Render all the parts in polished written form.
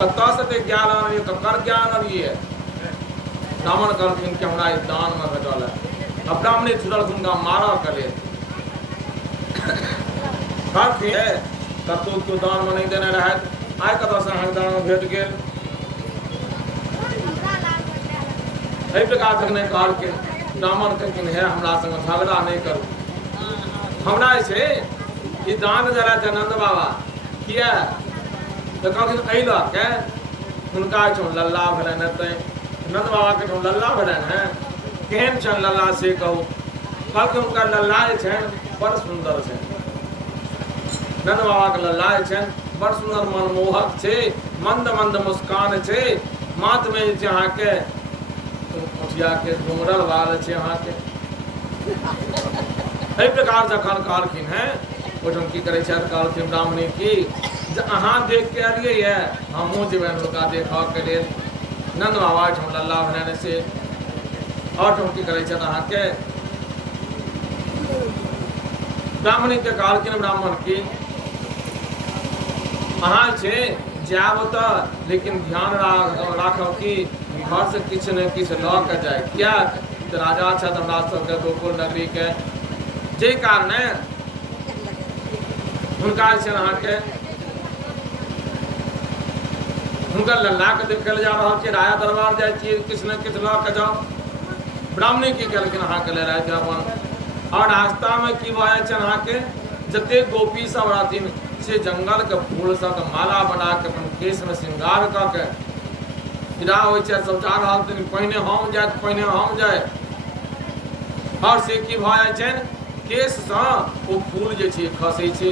तत्सते ज्ञान ये तो कर ज्ञान ये ब्राह्मण कर इनके हमारा दान में भेटल है। अब ब्राह्मणी छुटल उनका मारा करे कर है तब तो क्यों दान में नहीं देने रहे आय कथा से हम दान में भेट गेल एहि प्रकार तक नहीं काल के ब्राह्मण कहते है हमरा संग झगड़ा नहीं करू हमरा से ई दान जरा नंद बाबा किया तो कहलखिन एहि लऽ के हुनका छौ लल्ला भेलनि हेतै नंद बाबा के छौ लल्ला भेलनि हैं केहन छनि लल्ला से कहू कहलखिन हुनका लल्ला जे छनि बड़ सुन्दर छै नंद बाबा के लल्ला जे छनि बड़ सुन्दर मनमोहक छै मंद मंद मुस्कान छै माथ में जे छै अहाँके उठिया के डुमरल वाल छै अहाँके एहि प्रकार जखन कहलखिन हैं ओहिठाम की करै छथि कहलखिन ब्राह्मणी की अहाँ देख के अलियै ये हमहूँ जेबनि हुनका देखऽ के लेल नंद बाबा ठाम लल्ला भेलनि से और ठाम की करै छथि अहाँके ब्राह्मणी के कहलखिन ब्राह्मण की अहाँ छै जायब तऽ लेकिन ध्यान राखब कि घर से किछु ने किछु लऽ के जाय किया राजा छथि हमरा सबके गोकुल नगरी के जे कारणे हुनका जे छै अहाँके हुनका लल्ला के देखे जा रहा है राजा दरबार जाए किछु ने किछु लऽ के जाओ ब्राह्मणी की कहलखिन अहाँके ले रहे अपन और रास्ता में की भऽ जाइ छनि अहाँके जते गोपी सब रहथिन से जंगल के फूल सब माला बना के अपन केश में श्रृंगार कऽ के विदा होइ छै सब जा रहल पहिने हम जाए और से की भऽ जाइ छनि केश सँ ओ फूल जे छै खसै छै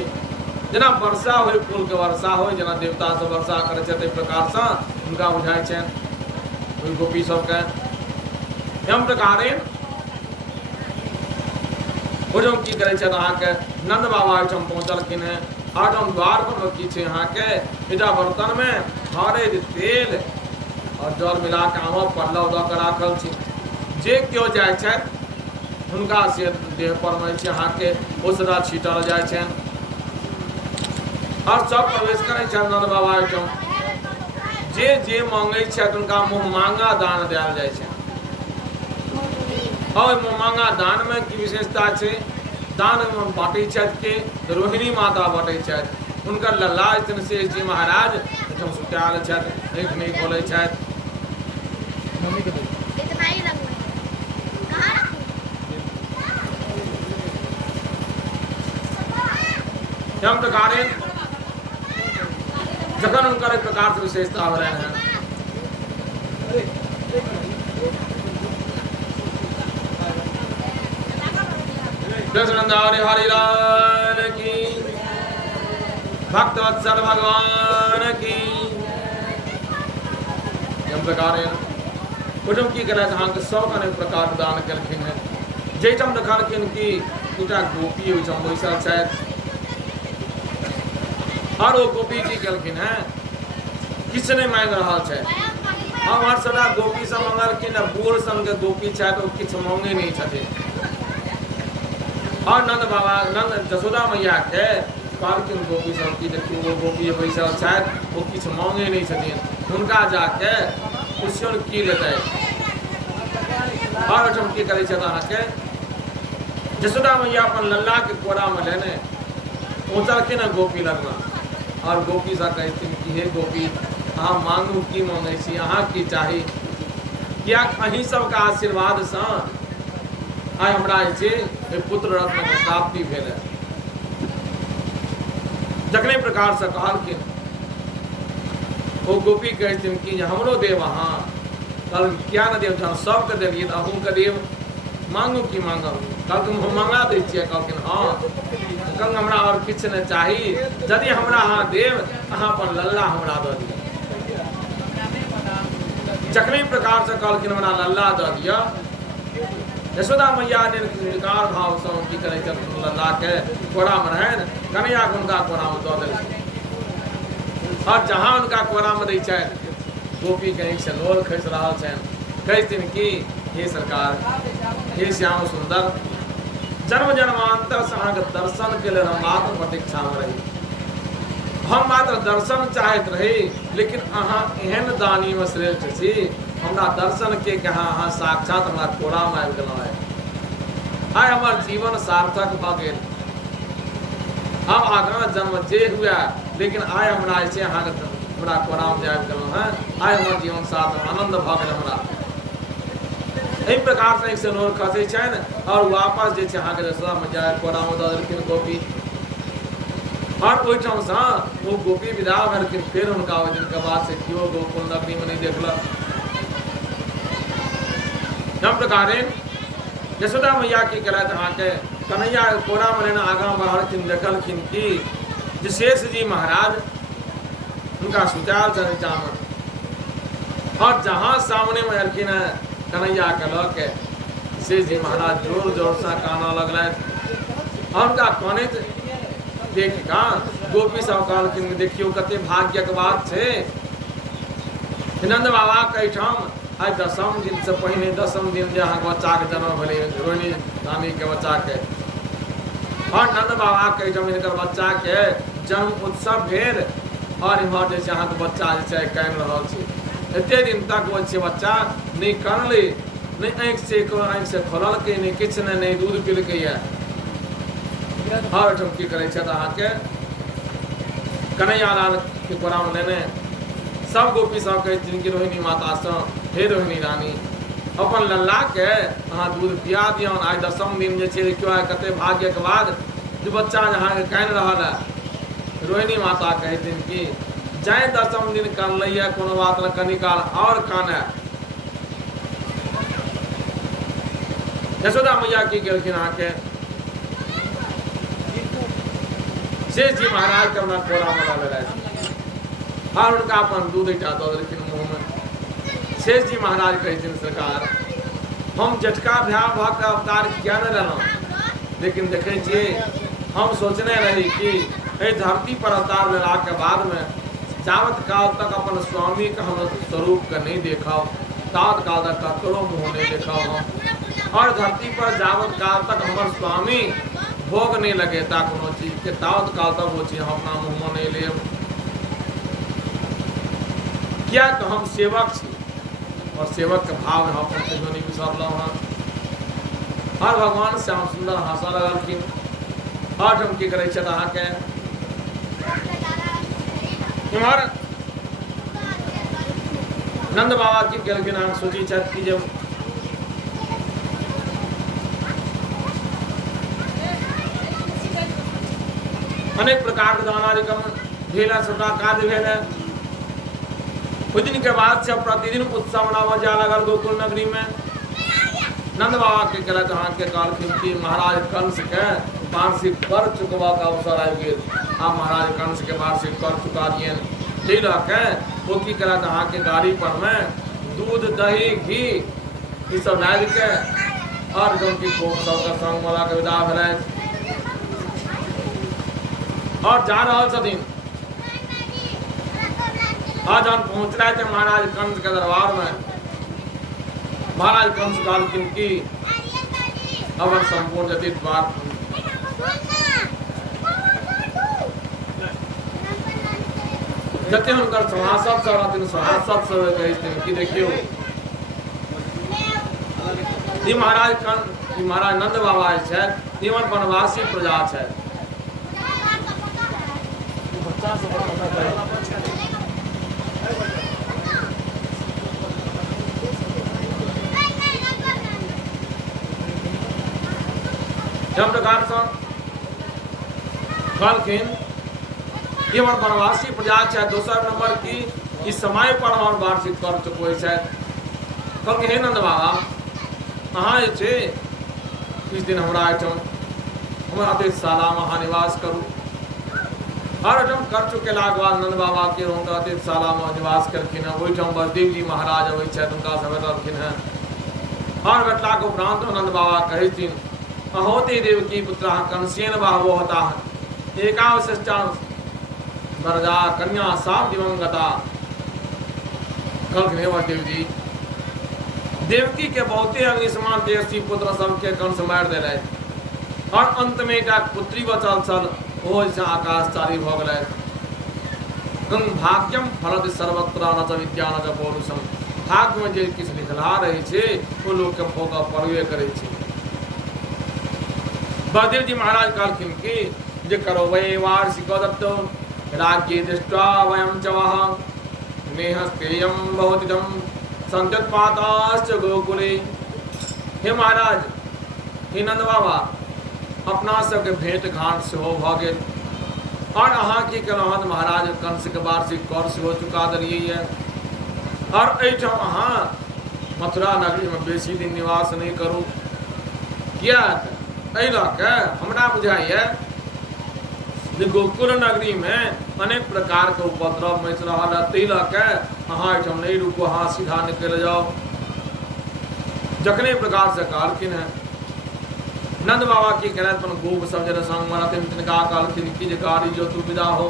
जेना वर्षा हो फूल के वर्षा हो जना देवता सब वर्षा करे छथि प्रकार से उनका बुझाय छनि ओहि गोपी सबके एवं प्रकारे ओजम की करे छथि अहाँके नंद बाबा ओहिठाम पहुँचलखिन हैं आठम द्वार पर की छै अहाँके एकटा बर्तन में हरदि तेल और जल मिला के आम पल्लव दऽ के राखल छै जे केओ जाइ छथि हुनका से देह पर में छै अहाँके ओसरा छीटल जाइ छनि और सब प्रवेश करे छथि नंद बाबा ओहिठाम जे मांगे छथि उनका मुँह मांगा दान देल जाइ छै और मुँह मांगा दान में की विशेषता छै दान में बाँटै छथि के रोहिणी माता बाँटै छथि हुनकर लल्ला शेष जी महाराज ओहिठाम सुतायल छथि आँखि नहीं खोलै छथि एवं प्रकारे जखन उनका एक प्रकार से विशेषता हो रहे हैं हरि लाल की भक्तवत्सल भगवान की प्रकार कुटुम की कला जहाँ के सब अनेक प्रकार दान कलखिन है जैठम देखलखिन कि दूटा गोपी ओहिठाम बैसल छथि और वो गोपी की कहलखिन हैं किछु नहीं मांग रहा है हम हर सदा गोपी सब मंगलखिन बूढ़ सन के गोपी छथि वो किछु मांगे नहीं छथिन और नंद बाबा नंद जसोदा मैया के कहलखिन गोपी सब की देखियो वो गोपी बैसल छथि वो किछु मांगे नहीं छथिन हुनका जाके क्वेश्चन की लेतै और ओहिठाम की करै छथि अहाँके जसोदा मैया अपन लल्ला के कोरा में लेने पहुँचलखिन गोपी लगमे और गोपी सा कहती कि हे गोपी अहाँ मांगू की मांगे छी अहाँ की चाही किया अहीं सबके आशीर्वाद से आइ हमरा जे छै पुत्र रत्न के प्राप्ति भेल है जखने प्रकार से कहलखिन ओ गोपी कहथिन कि हमरो देव अहाँ कल क्या न देव जहाँ सबके देलियै तऽ अहूँ के देव मांगू की मांगब कहलखिन हम मंगा दै छियै कहलखिन हाँ कहलखिन हमरा और किछु नहि चाही यदि हमरा अहाँ देव अहाँ अपन लल्ला हमरा दऽ दिअ जखने प्रकार से कहलखिन हमरा लल्ला दऽ दिअ यशोदा मैया ने निर्विकार भाव से की करै छथिन लल्ला के कोरा में रहनि कन्हैया के हुनका कोरा में दऽ देलखिन और जहाँ हुनका कोरा में दै छथि गोपी के आँखि से लोल खसि रहल छनि कहथिन कि हे सरकार हे श्याम सुंदर जन्म जन्मांतर से अहाँके दर्शन के लिए हम आत्म प्रतीक्षा में रही हम मात्र दर्शन चाहत रही, लेकिन अहाँ एहन दानी में श्रेष्ठ छी, हमरा दर्शन के कहा अहाँ साक्षात हमरा कोरा में आबि गेलहुँ है। आइ हमर जीवन सार्थक भऽ गेल। अब आगाँ जन्म जे हुए, लेकिन आइ हमरा जे छै अहाँके हमरा कोरा में आबि गेलहुँ है। आइ हमर जीवन सार्थक आनंद भऽ गेल हमरा। एहि प्रकार से एक से नोर खसै छनि और वापस जे छै अहाँके रसोड़ा में जाए कोरा में दऽ देलखिन गोपी। और ओहिठाम से वो गोपी विदा भेलखिन। फेर हुनका ओहि दिनके बाद से केओ गोकुल नगरी में नहीं देखलक। इस प्रकारे यशोदा मैया की कहलथि अहाँके कन्हैया कोरा में लेना आगाँ बढ़लखिन, देखलखिन कि जे शेष जी महाराज उनका सुताल छनि नीचा में। और जहाँ सामने में एलखिन है कन्हैया के लऽ के, शेष जी महाराज जोर जोर से काना लगलथि। और उनका कानैत देख कऽ गोपी सब कहलखिन देखियो कते भाग्य के बात छै। नंद बाबा के एहिठाम आइ 10म दिन से पहिने 10म दिन जे अहाँके बच्चा के जन्म भेलै, रोहिणी रानी के बच्चा के, और नंद बाबा के एहिठाम हिनकर बच्चा के जन्म उत्सव भेल। और इम्हर जे छै अहाँके बच्चा जे छै कानि रहल छै। एते दिन तक वो छै बच्चा नहीं कानलै, नहीं आँखि से खोललकै, नहीं किछु नहीं दूध पीलकै है। और एहिठाम की करै छथि अहाँके कन्हैया लाल के कोरा में लेने सब गोपी सब कहै छथिन कि रोहिणी माता से हे रोहिणी रानी अपन लल्ला के अहाँ दूध पिया दियौन। आइ 10म दिन जे छै देखियौ आइ कते भाग्य के बाद जे बच्चा अहाँके कानि रहल है। रोहिणी माता कहथिन कि जाए 10म दिन कानलैया कोनो बात न, कनी काल और काने। यशोदा मैया की केलखिन अहाँके शेष जी महाराज के अपना कोरा में लऽ लेलथि और उनका अपन दूध एकटा दऽ देलखिन मुँह में। शेष जी महाराज कहथिन सरकार हम जटका भाय भऽ के अवतार किया न लेलहुँ, लेकिन देखै छियै हम सोचने रही कि एहि धरती पर अवतार लेला के बाद में जावत काल तक अपन स्वामी के हम स्वरूप के नहीं देखब, तावत काल तक ककरो मुँह नहीं देखब हम। और धरती पर जावत काल तक हमर स्वामी भोग नहीं लगेता कोनो चीज के, तावत काल तक वो चीज हम अपना मुँह में नहीं लेब। क्या तो हम सेवक छी और सेवक के भाव हम अपन कहियो नहीं बिसरलहुँ हँ। और भगवान श्याम सुंदर हँसऽ लगलखिन। और हम की करै छथि अहाँके इम्हर नंद बाबा की केलखिन अहाँ सोचै छथि कि जब अनेक प्रकार के दानादिकम भेल है, सबटा काज भेल है। कुछ दिन के बाद से प्रतिदिन उत्सव मनावल जा लगल गोकुल नगरी में। नंद बाबा के कहलथि अहाँके कहलखिन कि महाराज कंस के वार्षिक कर चुकबा का अवसर आबि गेल। आप महाराज कंस के वार्षिक कर चुका दियन। ताहि लऽ के ओ की कहलथि अहाँके गाड़ी पर में दूध दही घी ई सब डालि के और जो की भोग सबके संग मला के विदा भेलथि और जा रहल छथिन। आज जहन पहुँच रहे थे महाराज कंस के दरबार में, महाराज कंस कहलखिन कि अवर संपूर्ण जति द्वार जते हुनकर सभासद सब रहथिन, सभासद सब कहथिन कि देखियो ई महाराज नंद बाबा छथि, इमहर वनवासी प्रजा छथि। जब प्रकार से कहलखिन कि हमर वनवासी प्रजा छथि। दोसर नंबर की इस समय पर हमर वार्षिक कर चुकबै छथि। कहलखिन हे नंद बाबा अहाँ जे छै किछु दिन हमरा एहिठाम हमर अतिथिशाला में अहाँ निवास करू। और एहिठाम कर चुकेलाक बाद नंद बाबा के हुनकर अतिथिशाला में निवास केलखिन हैं। ओहिठाम बलदेव जी महाराज अबै छथि, हुनका सब भेटलखिन हैं। और भेटलाक उपरांत नंद बाबा कहथिन अहोति देवकी पुत्र कंसेन बाहवो होता एकावशिष्टा वरदा कन्या सात दिवंगता। कहलखिन हे देव जी देवकी के बहुते अंगिसमान तेजस्वी पुत्र सबके कंस मारि देलथि और अंत में एकटा पुत्री बचल छल, ओहो आकाशचारी भऽ गेलथि। कं भाग्यम फलद सर्वत्र न च विद्या न च पौरुषम। भाग्य में जे किछ लिखला रहे छे ओ लोग के भोग पड़बे करे छे। बलदेव जी महाराज कहलखिन कि जे करो वै वार्षिक दत्तो राज्य दृष्ट्वा वयं च वह नेहस्तेयं बहुतिदं संतत्पाताश्च गोकुले। हे महाराज, हे नंद बाबा, अपना सबके भेंट घाट सेहो भऽ गेल और अहाँ की केलहुँ महाराज, कंस के वार्षिक कर सेहो चुका देलियै और एहिठाम अहाँ मथुरा नगरी में बेसी दिन निवास नहीं करू। किया एहि लऽ के हमरा बुझाइए जे गोकुल नगरी में अनेक प्रकार के उपद्रव मचि रहल है, ताहि लऽ के अहाँ एहिठाम नहीं रुकू, अहाँ सीधा निकल जाओ। जखने प्रकार से कहलखिन है नंद बाबा की कहना अपन गोप सब जन संग मनतिन तिनका कहलखिन कि जे गाड़ी जो तू विदा हो।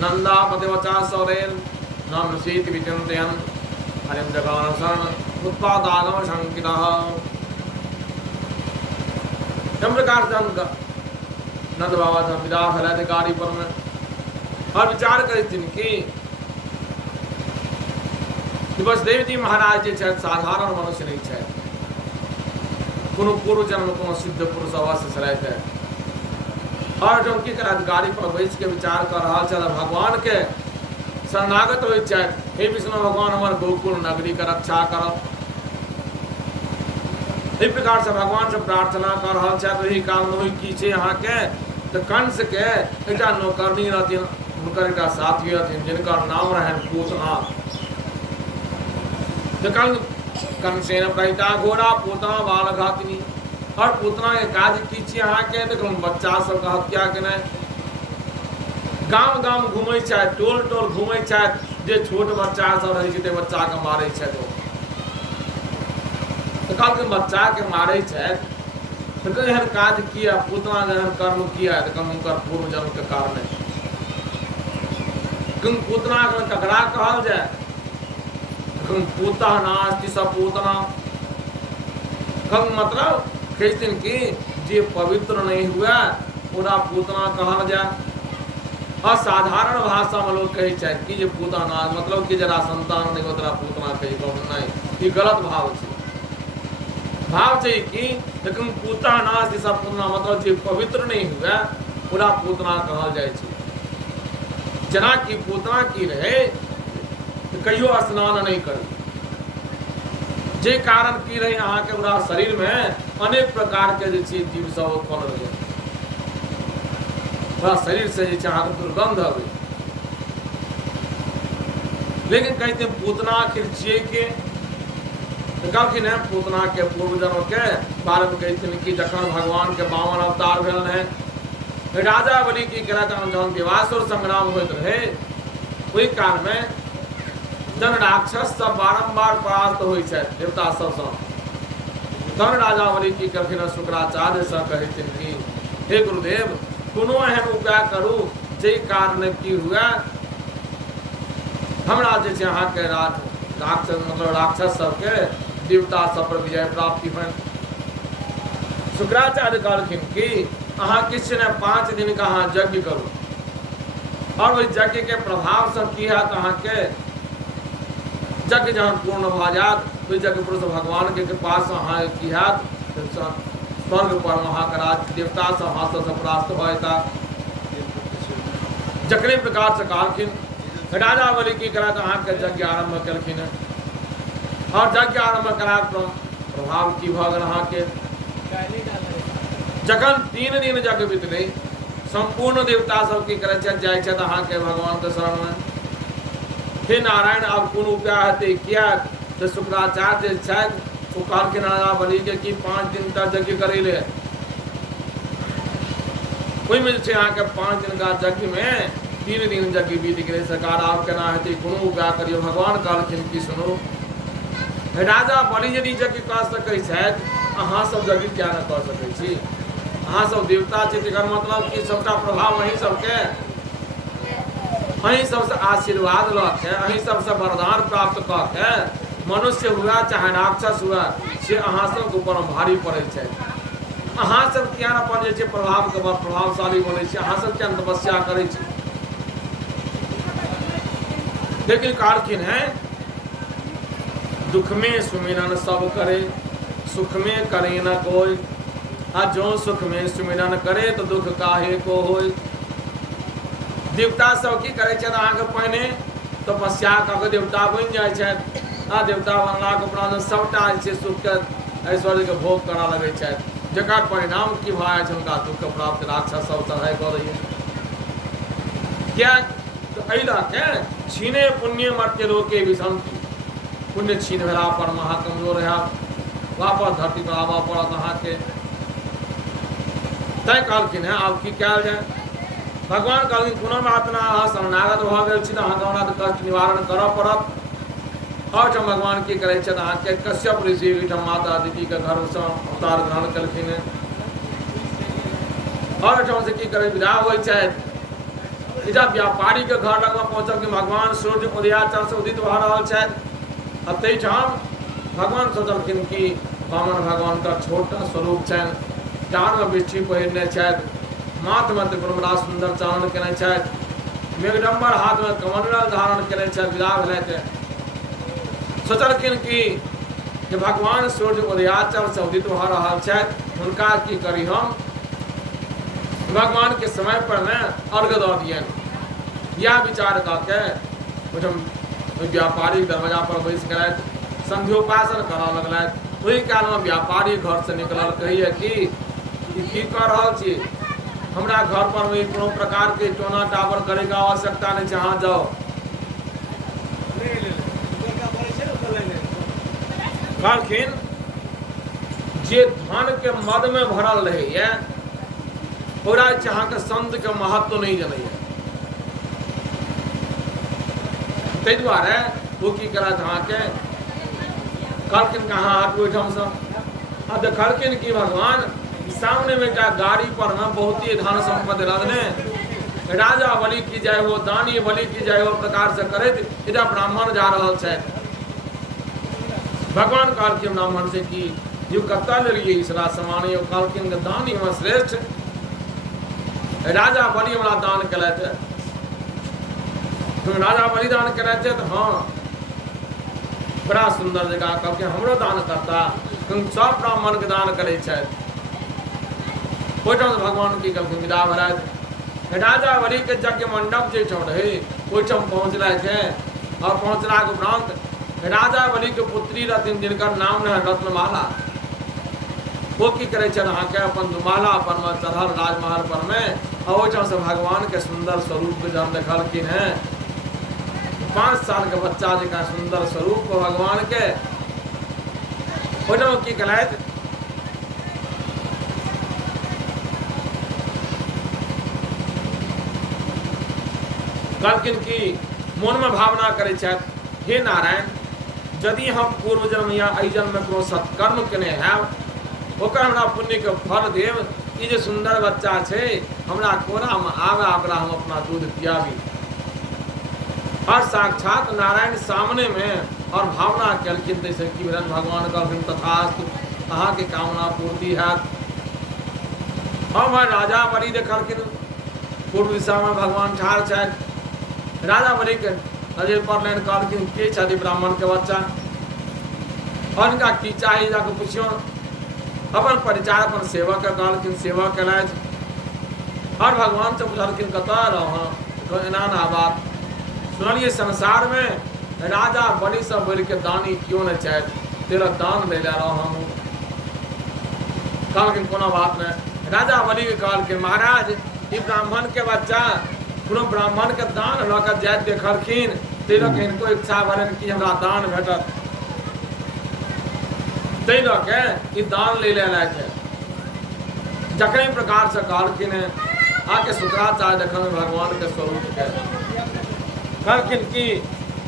नंदा पतिवचा सौरेन नाम शीत विचिंतयन हरिम जगानसन उत्पादागम शंकितः। इस प्रकार से नंद बाबा जब विदा भेल थे गाड़ी पर में और विचार करथिन कि वसुदेव जी महाराज जे छथि साधारण मनुष्य नहीं छथि, कोनो पूर्व जन्म कोनो सिद्ध पुरुष अवश्य छलथि है। और जब की करत गाड़ी पर बैस के विचार कर रहा छल, भगवान के शरणागत होइत छथि, हे विष्णु भगवान हमर गोकुल नगरी के रक्षा करब। इस प्रकार से भगवान से प्रार्थना कर रहा छथि। वही काल में की छै अहाँ के तो कंस के एकटा नौकरनी रहथिन, हुनकर एकटा साथी रहथिन जिनकर नाम रहनि पूतना। कंसेन प्रहिता घोड़ा पूतना बाल घातिनी। और पूतना के काज की छी अहाँ के तो बच्चा सब के हत्या केनाइ, गाम गाम घूमै छथि, टोल टोल घूमै छथि, जे छोट बच्चा सब रहै छै ते बच्चा के मारै छथि। तो कहलखिन बच्चा के मारै छथि तो एहन काज किया, पूतना एहन कर्म किया तो कम हुनकर पूर्व जन्म के कारण है। पूतना ककरा कहल जाए, पूता नास्ति सपूतना। मतलब कहते कि जे पवित्र नहीं हुआ पूरा पूतना कहल जाए। असाधारण भाषा में लोग कहे चाहे कि जे पूता नाश मतलब कि जरा संतान नहीं होता पूतना कही नहीं, ये गलत भाव है। भाव चाहिए कि लेकिन पूता नाश सपूतना मतलब जे पवित्र नहीं हुआ पूरा पूतना कहल जाए। जना की पूतना की रहे कहियो स्नान नहीं करी, जे कारण की रही अहाँ के पूरा शरीर में अनेक प्रकार के जीव सब उत्पन्न रहे, पूरा शरीर से अहाँ के दुर्गंध अबे। लेकिन कहते पूतना आखिर छिए के कहलखिन है पूतना के पूर्व जन्म के बारे में कहते कि जखन भगवान के 52 अवतार भेल है, राजा बलि की कहत जहन देवासुर संग्राम होइत रहे ओहि काल में जन राक्षस सब बारंबार परास्त होइ छथि देवता सबसँ। तहन राजा बलि की कहलखिन शुक्राचार्य से कहथिन कि हे गुरुदेव कोनो एहन उपाय करू जे कारण की हुआ हमरा जे छै अहाँ के राक्षस मतलब राक्षस सबके देवता सब पर विजय प्राप्ति हो। शुक्राचार्य कहलखिन कि अहाँ किछु ने 5 दिन का अहाँ यज्ञ करू और ओहि यज्ञ के प्रभाव से की हैत अहाँ के यज्ञ जहन पूर्ण भ जात ओहि यज्ञ पुरुष भगवान के कृपा से अहाँ की हैत स्वर्ग पर वहाँ का राज देवता से हाथ से परास्त होता। जखने प्रकार से कहलखिन राजा बलि की करत अहाँ के यज्ञ आरंभ कलखिन और यज्ञ आरंभ करा प्रभाव की भऽ गेल अहाँ के। जखन 3 दिन यज्ञ बीतलै संपूर्ण देवता सब की करे छथि जाय छथि अहाँ के भगवान के शरण में। हे नारायण अब कोन उपाय हेतै किया तो शुक्राचार्य छथि वो कहलखिन राजा बलि के कि 5 दिन तक यज्ञ करे ले। ओहि में छै अहाँ के 5 दिन का यज्ञ में 3 दिन यज्ञ बीत गेलै। सरकार आब केना हेतै कोनो उपाय करियो। भगवान कहलखिन कि सुनो राजा बलि यदि यज्ञ कऽ सकै छथि अहाँ सब यज्ञ किया न कऽ सकै छी। अहाँ सब देवता छी तकर मतलब कि सबटा प्रभाव अहीं सबके अहीं सबसे आशीर्वाद लऽ के अहीं सबसे वरदान प्राप्त कऽ के मनुष्य हुआ चाहे राक्षस हुआ से अहाँ सबके ऊपर भारी पड़ै छै। अहाँ सब किया न अपन जे छै प्रभाव के प्रभावशाली बनै छै, अहाँ सब किया तपस्या करै छी। लेकिन कहलखिन है दुख में सुमिरन सब करे, सुख में करे न कोई। आ जो सुख में सुमिरन करे तो दुख काहे को होय। देवता सब की करे छथि अहाँके पहिने तपस्या कऽ के देवता बनि जाइ छथि। आ देवता बनलाक उपरांत सबटा जे छै सुख के ऐश्वर्य के भोग करऽ लगै छथि, जकर परिणाम की भऽ जाइ छै हुनका दुख प्राप्त राक्षस सब चढ़ाइ कऽ दैये। क्या तो एहि लऽ के छीने पुण्य मर्त्य लोके विसंति, पुण्य छीन भेला पर महा कमजोर है, वापस धरती पर आबऽ पड़त अहाँके। तैं कहलखिन है आब की कयल जाय। भगवान कहलखिन कोनो बात ना, अहाँ शरणागत भऽ गेल छी तऽ अहाँके हमरा तऽ कष्ट निवारण करऽ पड़त। और जब भगवान की करै छथि अहाँके कश्यप ऋषि ओहिठाम माता अदिति के घर सँ अवतार ग्रहण केलखिन है। और ओहिठाम से की करै विदा होइ छथि। जब व्यापारी के घर लग में पहुंचल कि भगवान सूर्य उदयाचल से उदित भऽ रहल छथि। अब ताहिठाम भगवान सोचलखिन कि वामन भगवान का छोटा स्वरूप छनि, डाँर में बिच्छी पहिरने छथि, माथ में त्रिपुरा सुंदर चारण केने छथि, मेघडम्बर हाथ में कमंडल धारण केने छथि, विदा भेलथि। सोचलखिन कि भगवान सूर्य उदयाचल से उदित भऽ रहल छथि, हुनका की करी हम भगवान के समय पर ने अर्घ दऽ दियनि। यह विचार करके ओहिठाम व्यापारी दरवाजा पर बैस गेलथि, संध्योपासन करऽ लगलथि। ओहि काल में व्यापारी घर से निकलल, कहिए कि की कऽ रहल छी, हमरा घर पर में कोनो प्रकार के टोना टावर करे के आवश्यकता नहीं छै, अहाँ जाओ। कहलखिन जे धन के मद में भरल रहैए ओकरा अहाँ के संत के महत्व नहीं जनैए। ताहि दुआरे वो की करत अहाँके कहलखिन कहाँ हट ओहिठाम से। आ देखलखिन कि भगवान सामने में एकटा गाड़ी पर में बहुत ही धन संपत्ति लदने राजा बलि की जय हो, दानी बलि की जय हो प्रकार से करैत एकटा ब्राह्मण जा रहल छथि। भगवान कहलखिन ब्राह्मण से कि यू कतऽ लेलियै इसरा समान। यौ कहलखिन दानी में श्रेष्ठ राजा बलि हमरा दान केलथि। राजा बलि दान केलथि तऽ हाँ बड़ा सुंदर जगह कहलखिन हमरो दान करता, सब ब्राह्मण के दान करै छथि। ओहिठाम से भगवान की कहलखिन विदा भेलथि। राजा बलि के यज्ञ मंडप जे ठाम रहै ओहिठाम पहुँचलथि। और पहुँचलाक उपरांत राजा बलि के पुत्री रहथिन जिनकर नाम रहै रत्नमाला। वो की करे छथि अहाँके अपन दुमाला पर में चढ़ल राजमहल पर में, और ओहिठाम से भगवान के सुंदर स्वरूप के जब देखलखिन है, 5 साल के बच्चा जकाँ सुंदर स्वरूप को भगवान के ओहिठाम की केलथि कहलखिन कि मन में भावना करे छथि, हे नारायण यदि हम पूर्व जन्म या एहि जन्म में कोनो सत्कर्म केने हैब ओकर हमरा पुण्य के फल देव। ई जे सुंदर बच्चा छै हमरा कोरा में आवे, ओकरा हम अपना दूध पियाबी। और साक्षात नारायण सामने में और भावना केलखिन तैसे की भेलनि। भगवान कहलखिन तथास्तु, अहाँ के कामना पूर्ति हैत। हम राजा बलि देखलखिन पूर्व दिशा में भगवान ठाढ़ छथि। राजा बलि के नजर पड़लनि, कहलखिन के छथि ब्राह्मण के बच्चा, और इनका की चाहिए जाके पूछियो। अपन परिचय अपन सेवक के कहलखिन, सेवा केलथि। और भगवान से पूछलखिन कतऽ रहौ, तो एना ना बात सुनलिए संसार में राजा बलि से बढ़ के दानी क्यों न छथि, तेरा दान ले रहा हम। कहलखिन कोनो बात नहीं। राजा बलि के कहलखिन महाराज ई ब्राह्मण के बच्चा कोनो ब्राह्मण के दान लऽ कऽ जाइत देखलखिन, तेरह इनको इच्छा भेलनि कि हमरा दान भेटत, ताहि लऽ के ई दान ले लेलथि। जखन प्रकार से कहलखिन आके शुक्राचार्य देखल भगवान के स्वरूप के कहलखिन कि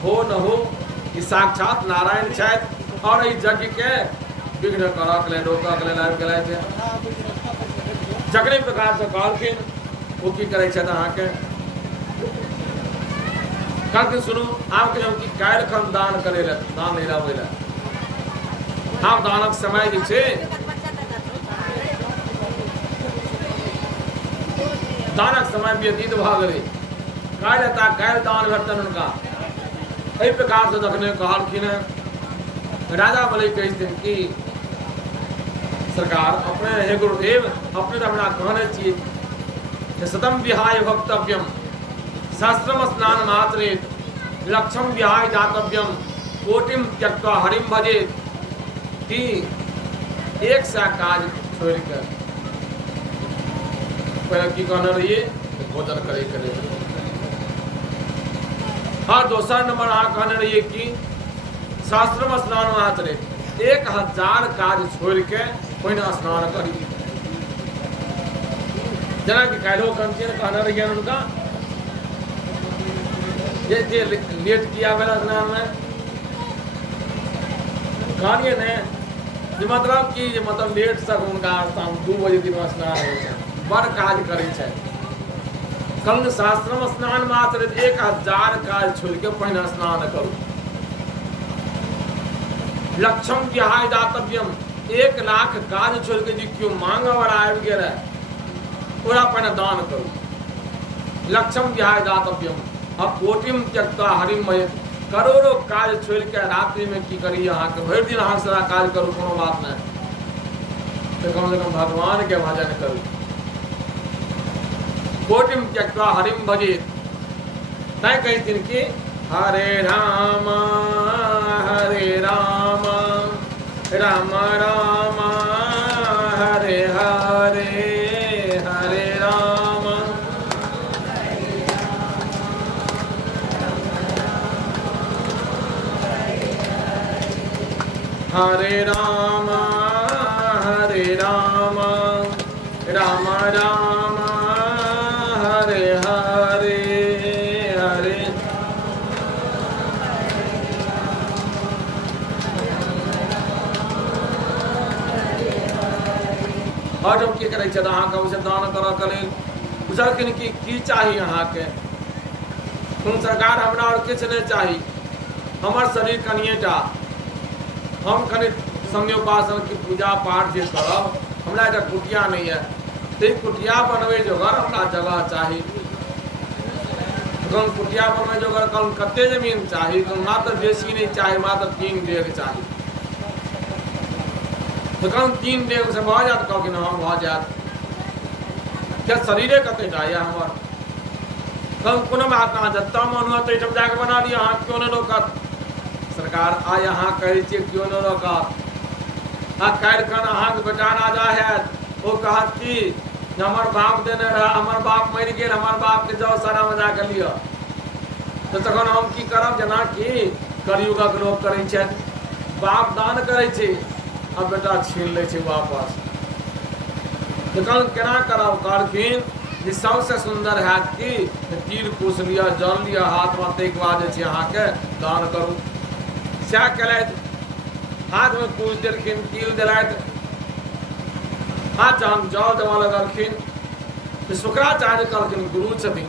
हो न हो ई साक्षात नारायण छथि, और ई यज्ञ के विघ्न करऽ के लेल रोकऽ के लेल आबि गेलथि। जखन प्रकार से कहलखिन वो की करै छथि अहाँके कहलखिन सुनू आब कहियौ कि काल्हि खन दान करे ले, दान ले आबै ले। आब दानक समय जे छै दानक समय व्यतीत भऽ गेलै। काल्हि एता काल्हि दान भेटतनि हुनका। एहि प्रकार से देखने कहलखिन राजा बोले कहते कि सरकार अपने हे गुरुदेव अपने तो हमरा कहने चाहिए सतम विहाय भक्तव्यम सहस्रम स्नान मात्रे लक्षम विहाय दातव्यम कोटिम त्यक्त्वा हरिम भजे कि एक सा काज छोड़ कर पहले की कहना रहिए भोजन करे और दूसरा नंबर अहाँ कहने रहिए कि शास्त्रम स्नान मात्रे 1000 काज छोड़ के पहिने स्नान करी जना कि कालो कंचन कहना रहिए उनका ये लेट किया मेरा स्नान में कहलिए ने जे मतलब कि जे मतलब लेट तक उनका शाम 2 बजे दिन में स्नान हो छै बड़ काज करे छै कल शास्त्रम स्नान मात्र 1000 काज छोड़ के पहिने स्नान करू लक्षम विहाय दातव्यम 1 लाख काज छोड़ के जी क्यों मांग और आबि गेल ओरा पहिने दान करू लक्षम विहाय दातव्यम अब कोटिम त्यक्त्वा हरिम भजे करोड़ों काज छोड़ के रात्रि में की करी अहाँ के भरि दिन अहाँ सारा काज करू कोनो बात नहीं तो कम से कम भगवान के भजन करू कोटिम त्यक्त्वा हरिम भजे तय कहथिन कि हरे राम राम राम हरे हरे हरे राम हरे राम राम राम हरे हरे हरे और हम की करे छथि अहाँ के उसे दान करऽ के लेल बुझलखिन की चाही अहाँ के कोन सरकार हमरा और किछ नहीं चाही हमर शरीर कनिएटा हम कनि समयोपासन की पूजा पाठ जे करब हमरा एक कुटिया नहीं है तो कुटिया बनबे जोगर हमरा जगह चाही कल कुटिया बनबे जोगर कल कते जमीन चाही मात्र बेसी नहीं चाही मात्र 3 डेग चाही तो कल 3 डेग से भऽ जात कहू कि हम भऽ जात क्या शरीरे कते चाहिए हमर कल कोनो बात ना जत्ता मन हुआ तो जाके बना लिया अहाँ क्यों नहीं रोकत सरकार आ यहाँ कहै छियै क्यों नहीं रोकत आ काल्हि खन अहाँके बेटा राजा है वो कहत कि हमर बाप देने रहा हमर बाप मरि गेल हमर बाप के जाओ सारा में जाके लिअ तो तखन हम की करब जेना कि कलयुगक लोक करै छै बाप दान करै छै आ बेटा छीन लै छै वापस तखन केना करब कहलखिन जे सबसे सुंदर है कि तीर कुश लिअ जल लिअ हाथ में ताहिके बाद जे छै अहाँके दान करू सएह केलथि हाथ में कुश देलखिन तिल देलथि हाथ जहन जल देवऽ लगलखिन तो शुक्राचार्य कहलखिन गुरु छथिन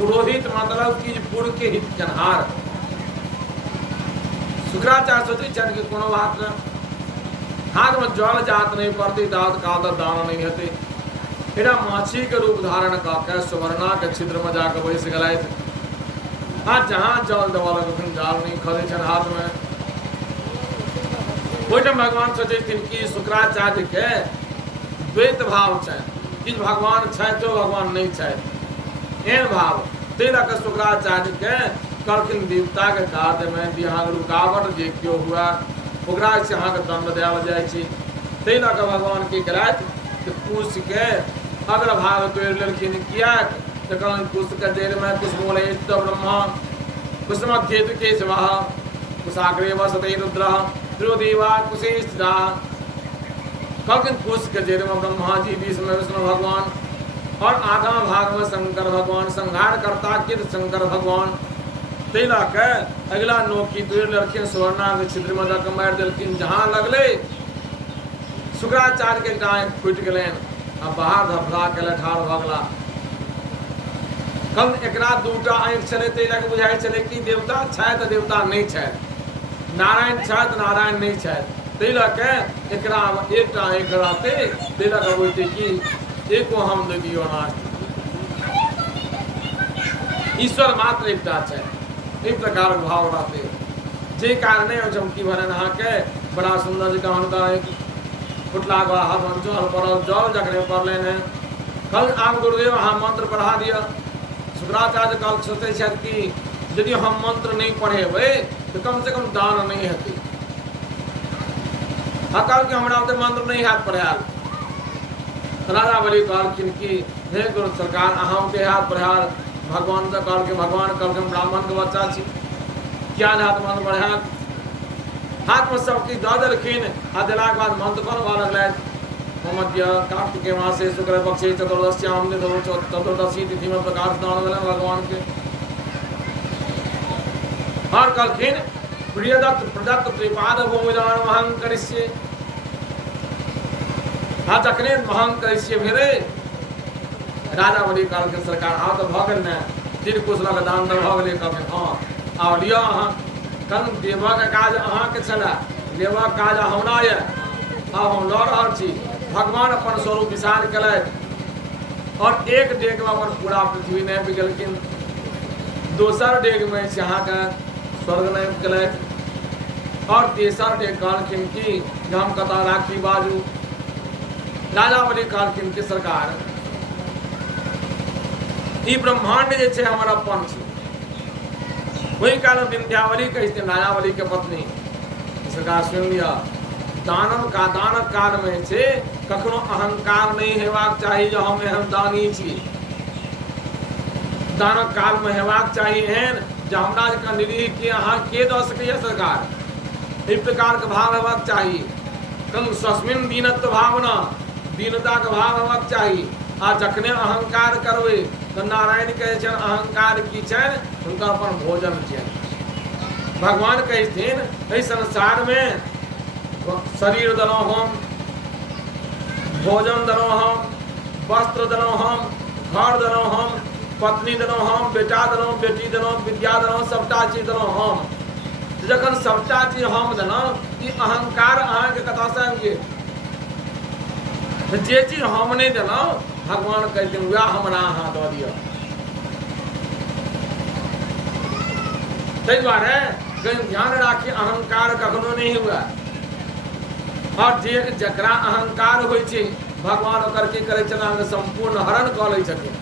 पुरोहित मतलब कि पुर के हित केनहार शुक्राचार्य सोचै छथि कि कोनो बात न हाथ में जल जात नहीं पड़ती दात काल दान नहीं हेतै एना माछी के रूप धारण कऽ के सुवर्णा के छिद्र में जाकर बैस गेलथि आ जहाँ जल देवऽ लगलखिन जाल नहीं खड़े छनि हाथ में ओहिठाम भगवान सोचै छथिन कि शुक्राचार्य के द्वैत भाव छनि किछु भगवान छथि तो भगवान नहीं छथि एहन भाव ताहि लऽ कऽ शुक्राचार्य के कहलखिन देवता के कार्य में भी अहाँ रुकावट जे केओ हुआ ओकरा से अहाँ के दंड देल जाइ छै ताहि लऽ कऽ भगवान की केलथि कि कुश के अग्र भाग तोड़ि लेलखिन कियाक तऽ कहलनि कुश के जड़ि में कुसमूले ब्रह्मा कुसमध्येत केशवः कुशाग्रे वसते रुद्रः त्रिदेवा कुशे स्थिता कहलखिन कुश के जड़ि में ब्रह्मा जी बीच में विष्णु भगवान और आगा भाग में शंकर भगवान संहार करता के शंकर भगवान ताहि लऽ कऽ अगिला नोकी तोड़ि लेलखिन सुवर्णा के छिद्र में जाकर मारि देलखिन जहाँ लगले शुक्राचार्य के आँखि फूटि गेलनि आ बाहर धफला के ठाढ़ भऽ गेला कल एकरा 2टा आँखि छलै ताहि लऽ कऽ बुझाइ छलै कि देवता छथि देवता नहीं छथि नारायण छथि नारायण नहीं छथि ताहि लऽ कऽ एकरा 1टा आँखि रहतै ताहि लऽ कऽ होइतै कि एको हम दे दियो ना ईश्वर मात्र एकटा छै इस प्रकार भाव रहते जे कारणे चमकी भरे नहा के बड़ा सुंदर जी का उनका एक फुटला का हाथ मंचो पर जल जगने पर लेने कल आप गुरुदेव हाँ मंत्र पढ़ा दिया। शुक्राचार्य कल सोचे शायद कि यदि हम मंत्र नहीं पढ़े हुए तो कम से कम दान नहीं होती। कल के हमारा मंत्र नहीं हाथ पढ़ा राजा बलि कहल किनकी हे गुरु सरकार अहाँ के हाथ पढ़ा भगवान से कहल के भगवान कहल के ब्राह्मण के बच्चा छी क्या हाथ मंत्र पढ़ा हाथ में सबकी दऽ देलखिन आ देलाक बाद मंत्र पढ़वा लगलथि। मध्य कार्तिक मासे शुक्ल पक्षे चतुर्दश्याम चतुर्दशी तिथि में प्रकाश दान भेलन भगवान के और कहलखिन प्रियदत्त प्रदत्त त्रिपाद भूमिदान महं करिष्ये हाँ जखने महं करिष्ये भेले राजा बलि काल के सरकार आ तो भऽ गेल ने तीर कुशलक दान तऽ भऽ गेलै कहलखिन हाँ आ लिअ अहाँ कन देवक काज अहाँके छलै देवक काज हमरा यऽ आ हम लऽ रहल छी। भगवान अपन स्वरूप विचार केलथि और एक डेग में अपन पूरा पृथ्वी नहीं बिगलखिन दोसर डेग में से अहाँके स्वर्ग नहीं केलथि और तेसर डेग कहलखिन कि हम कतऽ राखी बाजू। राजा बलि कहलखिन कि सरकार ई ब्रह्मांड जे छै हमर अपन छै। वही काल विंध्यावली कहते राजा बलि के पत्नी सरकार सुन लिया दानक काल में से कखनो अहंकार नहीं हेबाक चाहिए जो हम एहन दानी छी। दानक काल में हेबाक चाहिए एहन जो हमरा जकाँ निरीह के अहाँ के दऽ सकैए सरकार। इस प्रकार के भाव हेबाक चाहिए। कम सस्मिन दीनत्व भावना दीनता के भाव हेबाक चाहिए। आ जखने अहंकार करबै तो नारायण कहै छनि अहंकार की छनि हुनका अपन भोजन छनि। भगवान कहथिन एहि संसार में शरीर देलहुँ हम भोजन देलहुँ हम वस्त्र देलहुँ हम घर देलहुँ हम पत्नी देलहुँ हम बेटा देलहुँ बेटी देलहुँ विद्या देलहुँ सबटा चीज देलहुँ हम। जखन सबटा चीज हम देलहुँ ई अहंकार अहाँके कतऽसँ आबि गेल। जे चीज हम नहीं देलहुँ भगवान कहथिन वएह हमरा अहाँ दऽ दिअ। ताहि दुआरे कहीं ध्यान राखी अहंकार कखनो नहीं हुआ। और जे जकरा अहंकार होइ छै भगवान ओकर की करै छथिन संपूर्ण हरण कऽ लै छथिन।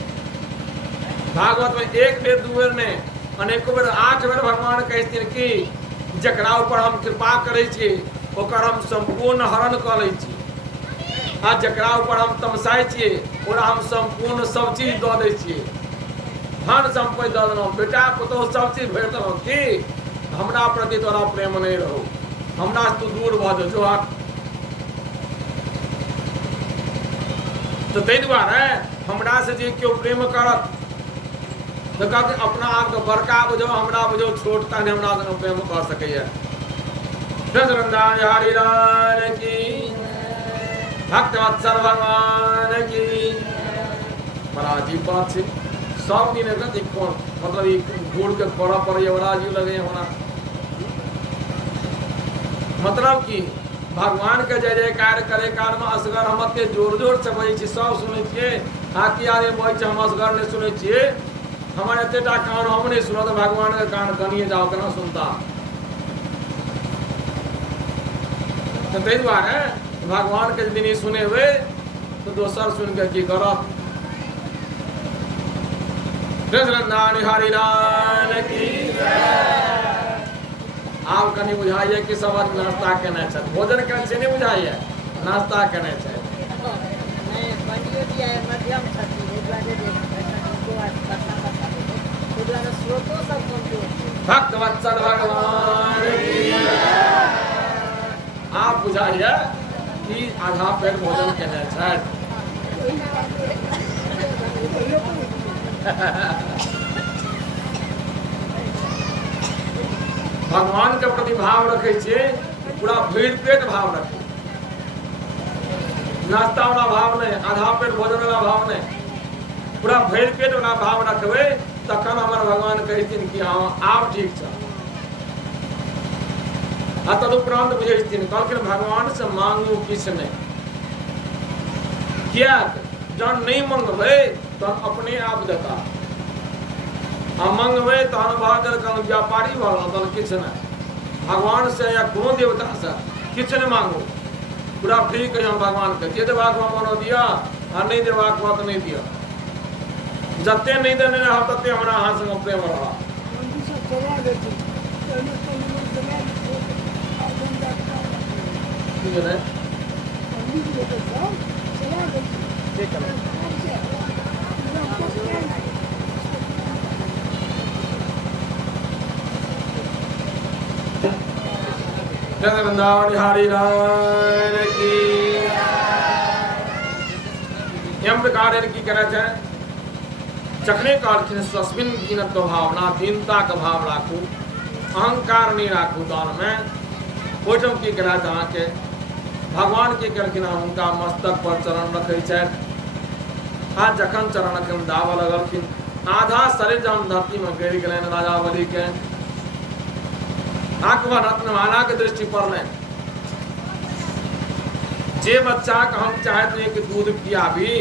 भागवत में एक बेर दू बेर नहीं अनेको बेर 8 बेर भगवान कहथिन कि जकरा ऊपर हम कृपा करै छी ओकर हम संपूर्ण हरण कऽ लै छी आ जकरा ऊपर हम तमसाइ छियै ओकरा हम संपूर्ण सब चीज दऽ दै छियै। धन संपत्ति दऽ देलहुँ बेटा पुतहु सब चीज भरि देलहुँ कि हमरा प्रति तोरा प्रेम नहीं रहो हमरा तू दूर भऽ जो तो ताहि दुआरे हमरा से जे केओ प्रेम करत तो कहते अपना आप के बड़का बुझो हमरा बुझो छोट तहन हमरा से प्रेम कर सकैया। हरिरान की भक्तवत्सल भगवान की बड़ा अजीब बात है। सब दिन मतलब घूर के खोड़ा पर बड़ा अजीब लगे हमरा मतलब कि भगवान के जय जयकार करे काल में असगर हम एते जोर जोर से बजै छी सब सुनै छियै हाथी आरे बजै छै हम असगर नहीं सुनै छियै हमर एतेटा कान हम नहीं सुनत भगवान के कान कनिए जाओ केना सुनता। तो ताहि दुआरे भगवान के यदि नहीं सुनेबै तो दोसर सुन के की करत। हरिरान की आप कहीं बुझाइए कि सब नाश्ता केने छै भोजन केने छै नहीं बुझाइए नाश्ता केने छै भक्तवत्सल भगवान आप बुझाइए कि आधा पेट भोजन केने छै। भगवान के प्रति भाव रखे छिए पूरा भरि पेट भाव रखे नाश्ता वाला भाव नहीं आधा पेट भोजन वाला भाव नहीं पूरा भरि पेट वाला भाव रखबे तखन हमर भगवान कहथिन कि हाँ आब ठीक छ। आ तदुपरांत बुझेथिन कहलखिन भगवान से मांगू किछ नहीं किया जन नहीं मंगबै तो अपने आप देता। आ मंगबे तहन भऽ गेल कोनो व्यापारी भऽ गेल किछु नहि, भगवान से या कोनो देवता से किछु नहि मांगू, पूरा फ्री कहियो भगवान के, जे देबाक मनो दिअ आ नहीं देबाक बात नहीं दिअ, जते नहीं देने रह तते हमरा अहाँ संग प्रेम रह। वृंदावन हरि राय की एम प्रकार की कहना चाहे चखने काल सस्मिन दीनत्व तो भावना, दीनता का भाव राखू, अहंकार नहीं राखू दान में। ओठम की कहना चाह के भगवान के कहलखिन हुनका मस्तक पर चरण रखे छथि, आ जखन चरण के दावा लगलखिन आधा शरीर जहन धरती में गिर गए राजा बलि के आंखवा रत्नमाला के दृष्टि पड़ने, जे बच्चा के हम चाहते हैं कि दूध पियाबी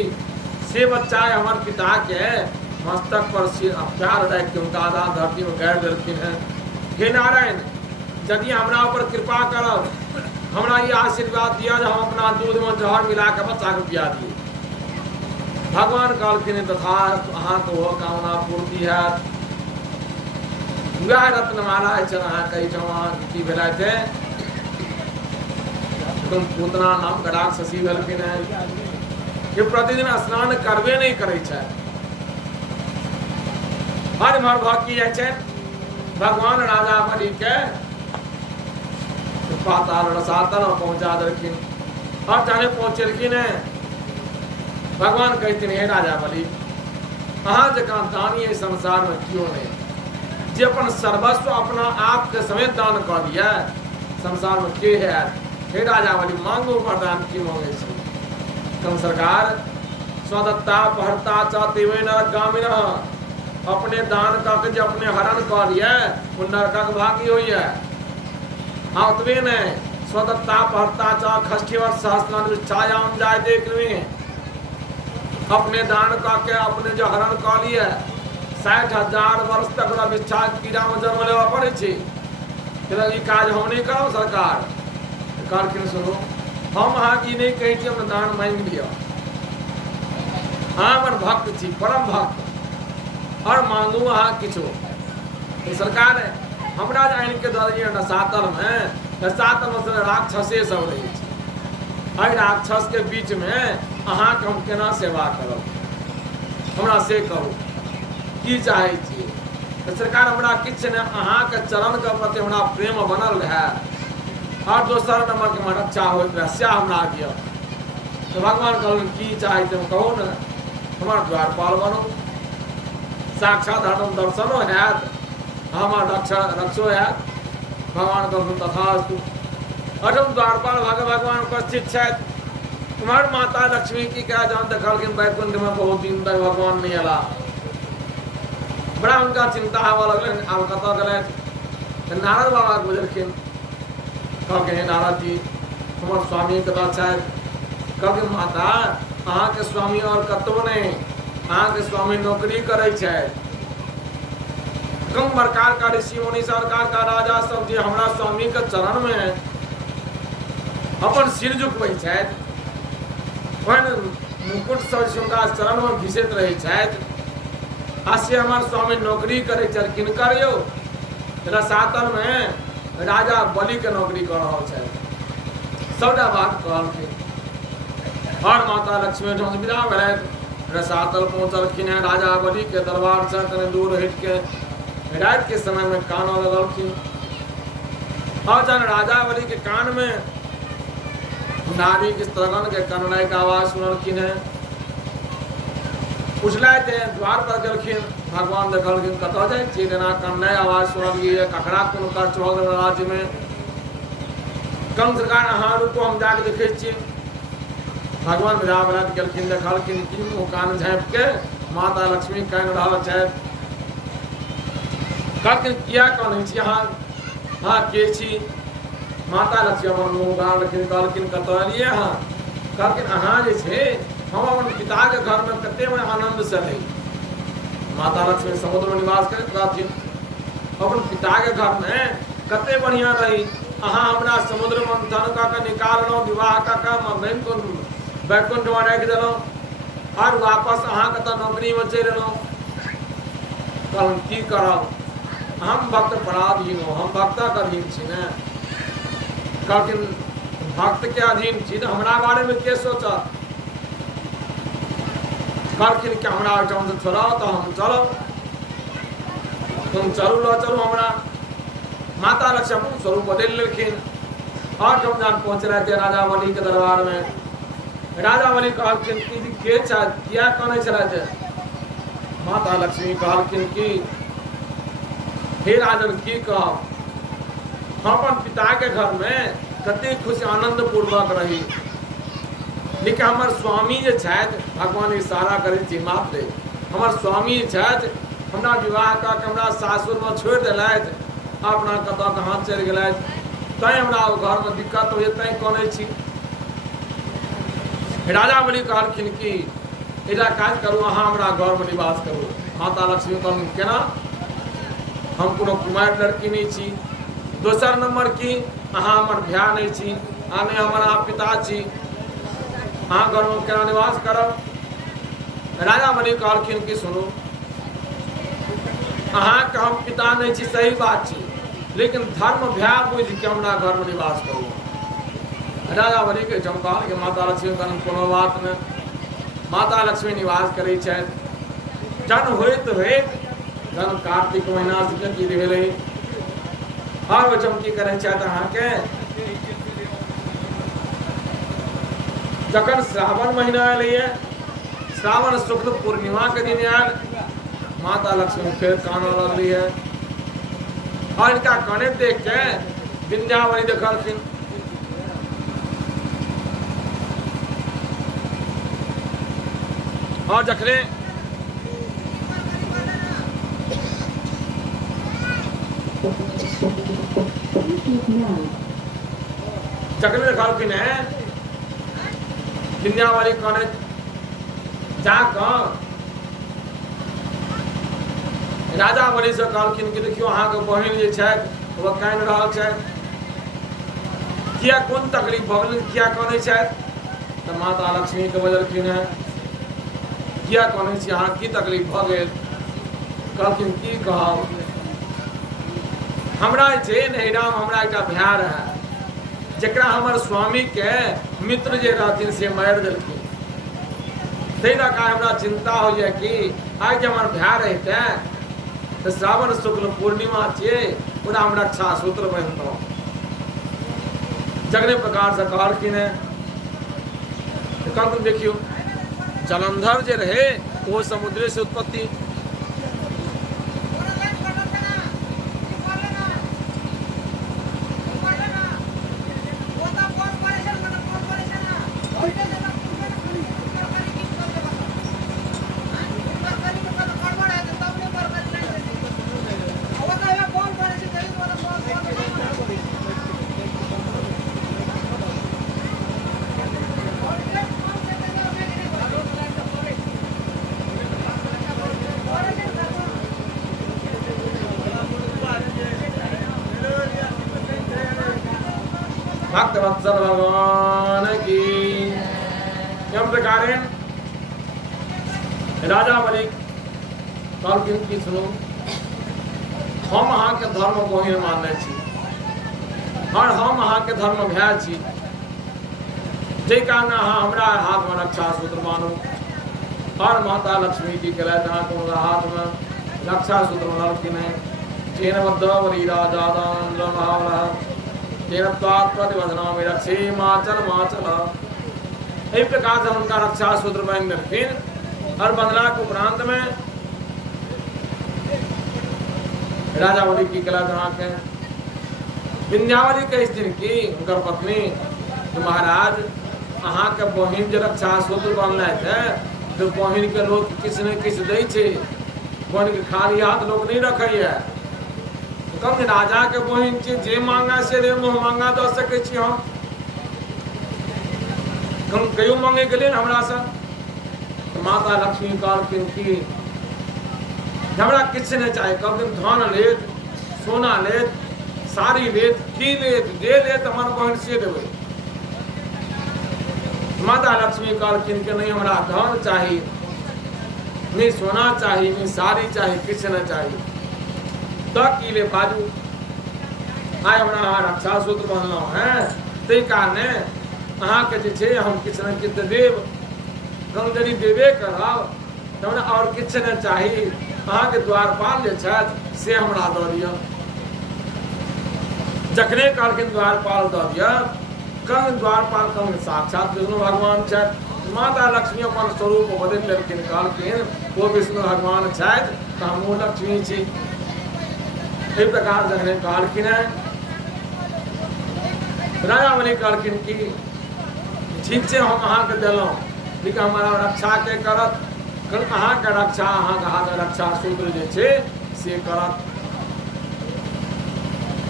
से बच्चा हमारे पिता के मस्तक पर प्यार रख के उनका आधा धरती में गैर देलखिन है। हे नारायण, यदि हमरा ऊपर कृपा करब, हमरा ये आशीर्वाद दिया जो हम अपना दूध में जहर मिला के बच्चा के पिया दिए। भगवान कहलखिन तथा अहाँ तो हो कामना पूर्ति है। वह रत्नमाला कही की भेला थे तुम पूतना नाम का राक्षसी भेलखिन है, कि प्रतिदिन स्नान करबे नहीं करे छे, हर भर भक्ति जाइ छै। भगवान राजा बलि के पाताल रसातल पहुंचा देलखिन, और जाने पहुंचेलखिन है भगवान कहथिन हे राजा बलि, अहाँ जकाँ दानी संसार में क्यों नहीं, जे अपन सर्वस्व अपना आप के समेत दान कर दिया संसार में के है। हे राजा बलि मांगो वरदान की मांगे छी। कम सरकार स्वदत्ता पहरता चाहते नरगामी अपने दान करके जो अपने हरण कर लिया वो नरक भागी हुई है। आतवे ने स्वदत्ता पहरता चा खष्ठी वर्ष सहस्त्रान छायाम जाए देख अपने दान करके अपने जो हरण कर लिया 60,000 वर्ष तक विच्छा कीड़ा में जन्म लेवा पड़े छे। ई काज हम नहीं करो सरकार कहलखिन सुनो, हम अहाँ की नहीं कहे छी हम दान मांग लिया, हाँ हमर भक्त छी परम भक्त, और मांगू अहाँ किछो। तो सरकार हमरा आनि के दऽ दिअ रसातल में से राक्षसे सब रहे छै, एहि राक्षस के बीच में अहाँ के हम केना सेवा करब, हमरा से कहू की चाहे छी। तो सरकार हमरा किछु ने अहाँ के चरण के प्रति हमरा प्रेम बनल रहे, और दोसर नंबर के हमर रक्षा होइत रहे से हमरा दिअ। तो भगवान कहलखिन की चाहे तुम कहो न, हमार द्वारपाल बनो, साक्षात हरदम दर्शनो हैत, हमार रक्षो हैत। भगवान कहलखिन तथास्तु। हरदम द्वारपाल भगवान उपस्थित छथि। तुम्हार माता लक्ष्मी की क्या जान देखलखिन वैकुंठ में बहुत दिन तक भगवान नहीं अला, बड़ा उनका चिंता हवा लगल। आब कतऽ गेलथि, नारद बाबा गुजरखिन, कहलखिन नारद जी हमर स्वामी कतऽ छथि। कहलखिन माता अहाँ के स्वामी और कतौ नहीं, अहाँ के स्वामी नौकरी करे छथि। कम प्रकार का ऋषि मुनि सरकार का राजा सब जे हमरा स्वामी के चरण में अपन सिर झुकबै छथि, मुकुट सब हुनका चरण में घिसैत रहे छथि। हास्य हमार स्वामी नौकरी करे छथि किनकर यौ, रसातल में राजा बलि के नौकरी कर रहा छथि। सबटा बात कहलखिन, और माता लक्ष्मी ठाम विदा भेलथि। रसातल पहुँचलखिन है, राजा बलि के दरबार से कने दूर हट के रात के समय में कान लगलखिन, और जन राजा बलि के कान में नारी के स्त्रगन के कननाई का आवाज सुनलखिन है। उछलाते द्वार पर गेलखिन, भगवान देखलखिन कतऽ जाइ छी, जेना कननाई आवाज सुनलिए, ककरा कोनो कष्ट भऽ गेल राज्य में। कम सरकार अहाँ रुको हम जाके देखै छी। भगवान विदा भेलथि, गेलखिन देखलखिन कि मुँह कान झाँपि के माता लक्ष्मी कानि रहल छथि। कहलखिन किया कानै छी अहाँ, हाँ के छी। माता लक्ष्मी हमर मुँह उघारलखिन, कहलखिन कतऽ एलियै अहाँ। कहलखिन अहाँ जे छै हम अपन पिता के घर में कते में आनंद से रही, माता लक्ष्मी समुद्र में निवास करैत रहथिन। अपन पिता के घर में कते बढ़िया रही, अहाँ हमरा समुद्र मंथन का के निकालनो, विवाह का बैकुंठ में रख देलो और वापस अहाँ के नौकरी में चल एलो। कहन की करब, हम भक्त पराधीन हो, हम भक्त के अधीन छी ने। कहलखिन भक्त के अधीन छी तो हमरा बारे में के सोचत। कहलखिन कि हमरा ओहिठाम से छोड़ो तो हम चलो, तुम चलू लो चलू हमरा। माता लक्ष्मी स्वरूप बदल लेकिन और जब जान पहुंच रहे थे राजा बलि के दरबार में। राजा बलि कहलखिन कि के क्या कहने चले थे। माता लक्ष्मी कहलखिन कि हे राजन की कहब, हम अपन पिता के घर में कते खुश आनंद पूर्वक रही, लेकिन हमार स्वामी जे छथि, भगवान इशारा करै छी मात्र, हमार स्वामी छथि हमरा विवाह कऽ के हमरा सासुर में छोड़ि देलथि, अपना कतऽ कहाँ चलि गेलथि, तैं हमरा घर में दिक्कत होइए, तैं कनै छी। राजा बलि कहलखिन कि एटा काज करू, अहाँ हमरा घर में निवास करू। माता लक्ष्मी कहलखिन केना, हम कोनो कुमारि लड़की नहीं छी, दोसर नंबर की अहाँ हमर भाय नहीं छी, आ नहीं हमर अहाँ पिता छी, अहाँ घर में केना निवास करब। राजा बलि कहलखिन कि सुनू, अहाँ के हम पिता नहीं छी सही बात छी, लेकिन धर्म भाय बुझ के हमरा घर में निवास करू। राजा बलि के चमका कि माता लक्ष्मी कहन कोनो बात नहीं। माता लक्ष्मी निवास करै छथि। जन होइत जन कार्तिक महीना से की भेलै और वो चमकी करै छथि अहाँ के। जखन श्रावण महीना एलैए, श्रावण शुक्ल पूर्णिमा के दिन आयल, माता लक्ष्मी फिर कानऽ लगली है और इनका काने देख के विंध्यावली देखलखिन। और जखने देखलखिन है विंध्यावली काने जाकर राजा बलि से कहलखिन कि देखियो अहाँ के बहिन जे छथि वो कानि रहल छथि, किया कोन तकलीफ भऽ गेलै, किया कानै छथि। तऽ माता लक्ष्मी के बजलखिन है, किया कानै छी अहाँ, की तकलीफ भऽ गेल। कहलखिन की कहब, हमरा जे नहिराम हमरा एकटा भाय रहै, जकरा हमर स्वामी के मित्र जे रहथिन से मारि देलखिन। ताहि लऽ कऽ हमरा चिंता होइए कि आइ जे हमर भाय रहितै तो श्रावण शुक्ल पूर्णिमा छियै, पूरा हम रक्षा सूत्र बनितौं। जगने प्रकार से कहलखिन है, कहलखिन देखियो जलंधर जे रहे वो समुद्र से उत्पत्ति, भक्त वत्सल भगवान की। एवं प्रकार राजा बलि कहलखिन कि सुनू, हम अहाँ के धर्म बहिन मानने छी और हम अहाँ के धर्म भाय छी, जे कारण अहाँ हमरा हाथ में रक्षा सूत्र मानू। और माता लक्ष्मी की कहलथि अहाँ को हाथ में रक्षा सूत्र मानलखिन है। तेन बद्धवली राजा दान तेन प्रतिवधना में रक्षे माचल माचल। इस प्रकार से उनका रक्षा सूत्र बन देलखिन। और बंधना के उपरांत में राजा बलि की कला जहाँ के विंध्यावली के स्त्री की उनकर पत्नी महाराज अहाँ के बहिन जो रक्षा सूत्र बनल थे, तो बहिन के लोग किस ने किस दै छै, बहिन के खाली हाथ लोग नहीं रखे है। कम राजा के बहिन छी, जे मांगा से रे मुँह मांगा दऽ सकै छी हम। कम कहियो मांगे गेलियै हमरा से। तो माता लक्ष्मी कहलखिन कि हमरा किछ नहीं चाहे कब दिन धन लेत सोना लेत साड़ी लेत की लेत जे लेत हमर बहन से देवे। माता लक्ष्मी कहलखिन कि नहीं हमरा धन चाहिए, नहीं सोना चाहिए, नहीं साड़ी चाहिए, किछ न चाहिए। तो की ले बाजू आइ हमरा रक्षा सूत्र बनलो हैं ते कारणे अहाँ के जे छे हम किछ न किछ देव गंगजरी देवे करब तमने और किछ न चाहिए। अहाँ के द्वारपाल जे छथि से हमरा दऽ दिअ। जखने कहलखिन द्वारपाल दऽ दिअ कंग द्वारपाल कंग साक्षात विष्णु भगवान छथि। माता लक्ष्मी अपन स्वरूप बदलि लेलखिन, कहलखिन ओ विष्णु भगवान छथि तऽ हमहूँ लक्ष्मी छी। एहि प्रकार जखने कहलखिन राजावली कहलखिन कि ठीक छै हम अहाँके देलहुँ, लेकिन हमारा रक्षा के करत, अहाँके रक्षा अहाँके हाथ रक्षा सूत्र जे छै से करत।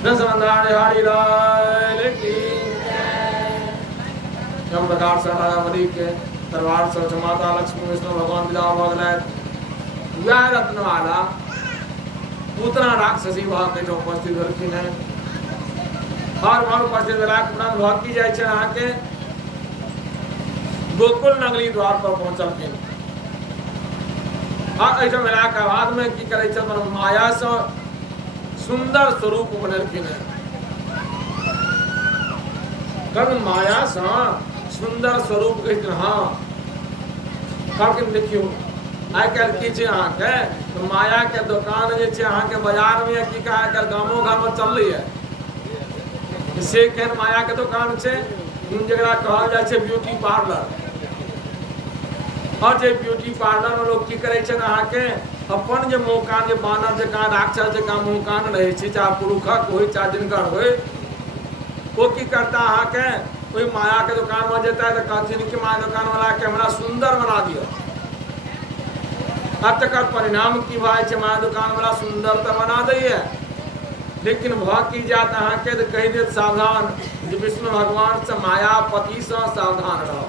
दशवंदना हरि राय की जब प्रकार से राजावली के दरबार से माता लक्ष्मी विष्णु भगवान विदा भऽ गेलथि। वएह रत्नमाला पूतना राक्षसी भाव के जो उपस्थित भेलखिन है और वहाँ उपस्थित भेलाक उपरांत भऽ की जाइ छै अहाँके गोकुल नगरी द्वार पर पहुंचलखिन। और ऐसा मिला के बाद में की करे छै माया से सुंदर स्वरूप बनेलखिन है। कर्म माया से सुंदर स्वरूप कहते हाँ कहलखिन देखियो आइ काल्हि की छै अहाँके तो माया के दुकान जे छै अहाँके बाजार में की कहा आइ गामो घर में चललै है से केहन माया के दुकान छै जकरा कहल जाइ छै ब्यूटी पार्लर। और जे ब्यूटी पार्लर में लोग की करे छै अहाँके अपन जे मुहकान जे बानर जकाँ राक्षस जकाँ मुहकान रहे छै चाहे पुरुषक होय चाहे जिनकर होय वो की करता अहाँके ओहि माया के दुकान में जेता तो कहथिन कि माया दुकान वाला के हमरा सुंदर बना दियो। अब तक परिणाम की भाई छै माया दुकान वाला सुंदर तो बना दैये लेकिन भ की जात अहाँके तो कही देत सावधान जे विष्णु भगवान से मायापति से सावधान रहो।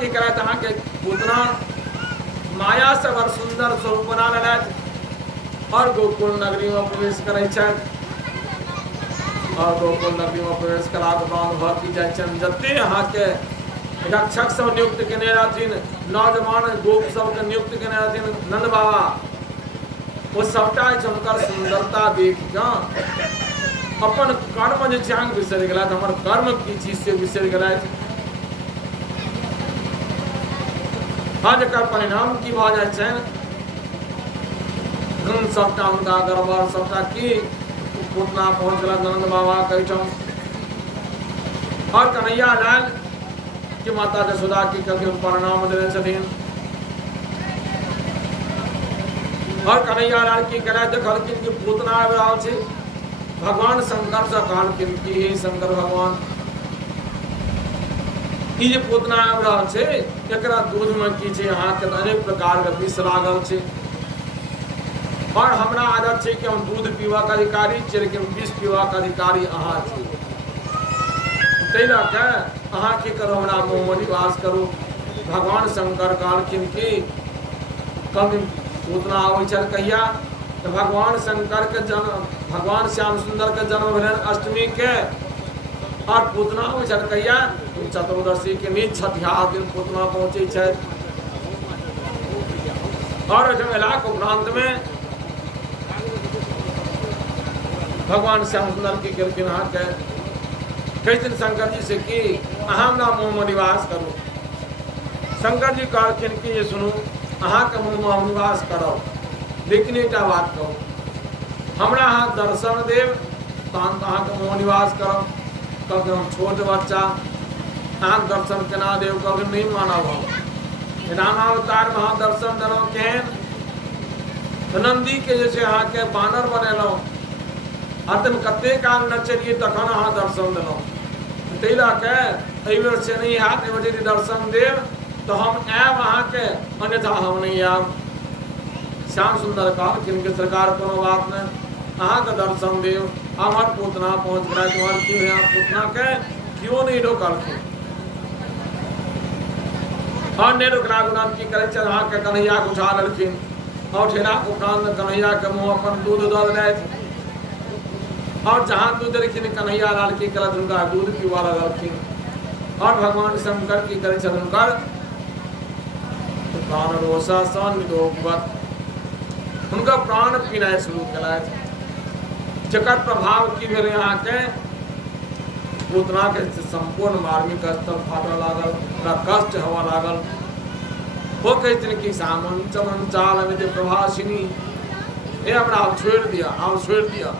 की करत अहाँके पूतना माया से बड़ सुंदर स्वरूप बना लेलथि और गोकुल नगरी में प्रवेश करै छथि। और गोकुल नगरी में प्रवेश कराक बाद भऽ की जाइ छनि जते अहाँके रक्षक सब नियुक्त केने रहथिन नौजवान गोप सबके नियुक्त केने रहथिन नंद बाबा वो सबटा हुनकर सुंदरता देख कऽ अपन कर्म जे छै अहाँके बिसरि गेलथि हमर कर्म की चीज से बिसरि गेलथि। हाँ जकर परिणाम की भऽ जाइ छनि सबटा हुनका गड़बड़ सबटा की पूतना पहुँच गेल नंद बाबा कहिठाम। और कन्हैया लाल कि माता जसोदा की करके परिणाम देने छथिन। और कन्हैया लाल की करे देखलखिन कि पूतना आबि रहल छै भगवान शंकर से कहलखिन कि हे शंकर भगवान ई जे पूतना आबि रहल छै एकरा दूध में की छै अहाँके अनेक प्रकार के विष लागल छै और हमरा आदत छै कि हम दूध पीवा के अधिकारी छियै लेकिन विष पीवा के अधिकारी अहाँ छी। ताहि लऽ कऽ अहाँ की करू हमरा मुँह में निवास करू। भगवान शंकर कहलखिन कि कब पूतना आबै छल कहिया तो भगवान शंकर के जन्म भगवान श्याम सुंदर के जन्म भेलनि अष्टमी के और पूतना आबै छल कहिया चतुर्दशी के नीच छठियार दिन पूतना पहुँचे छथि। और मेलाक उपरांत में भगवान श्याम सुंदर की केलखिन अहाँके कहथिन शंकर जी से कि अहाँ हमरा मुँह में निवास करू। शंकर जी कहलखिन कि ये सुनू अहाँके मुँह में हम निवास करब लेकिन एकटा बात कहू हमरा अहाँ दर्शन देव तहन तऽ अहाँके मुँह निवास करब। कहलखिन हम छोट बच्चा अहाँ दर्शन केना देव कहलखिन नहीं मानब हम रामावतार में अहाँ दर्शन देलहुँ केहन नंदी के जे छै अहाँके बानर बनेलहुँ आतम कते काल न चलिए तखन अहाँ दर्शन देलहुँ। ताहि लऽ कऽ एहि बेर से नहीं हैत एहि बेर यदि दर्शन देव तो हम आयब अहाँके अन्यथा हम नहीं आयब। श्याम सुंदर कहलखिन कि सरकार कोनो बात नहीं अहाँके दर्शन देव हमर पूतना पहुँच गए तुम्हार की पूतना के क्यों नहीं रोकलखिन। और ने रघुनाथ की करे चढ़ा के कन्हैया को उठा लड़किन और ठेला को प्राण कन्हैया के मुंह अपन दूध दल रहे और जहाँ दूध रखिन कन्हैया लाल की कलत उनका दूध पीवा लगलखिन और भगवान शंकर की करे चंद्रकर प्राण रोसा सन निरोगवत उनका प्राण पीना शुरू करा जकर प्रभाव की भेल यहाँ के पूतना के संपूर्ण मार्मिक स्तर फाटने लागल कष्ट हवा लागल वो कहते कि सामन चमन चाल में प्रभासिनी ये हमरा अब छोड़ दिया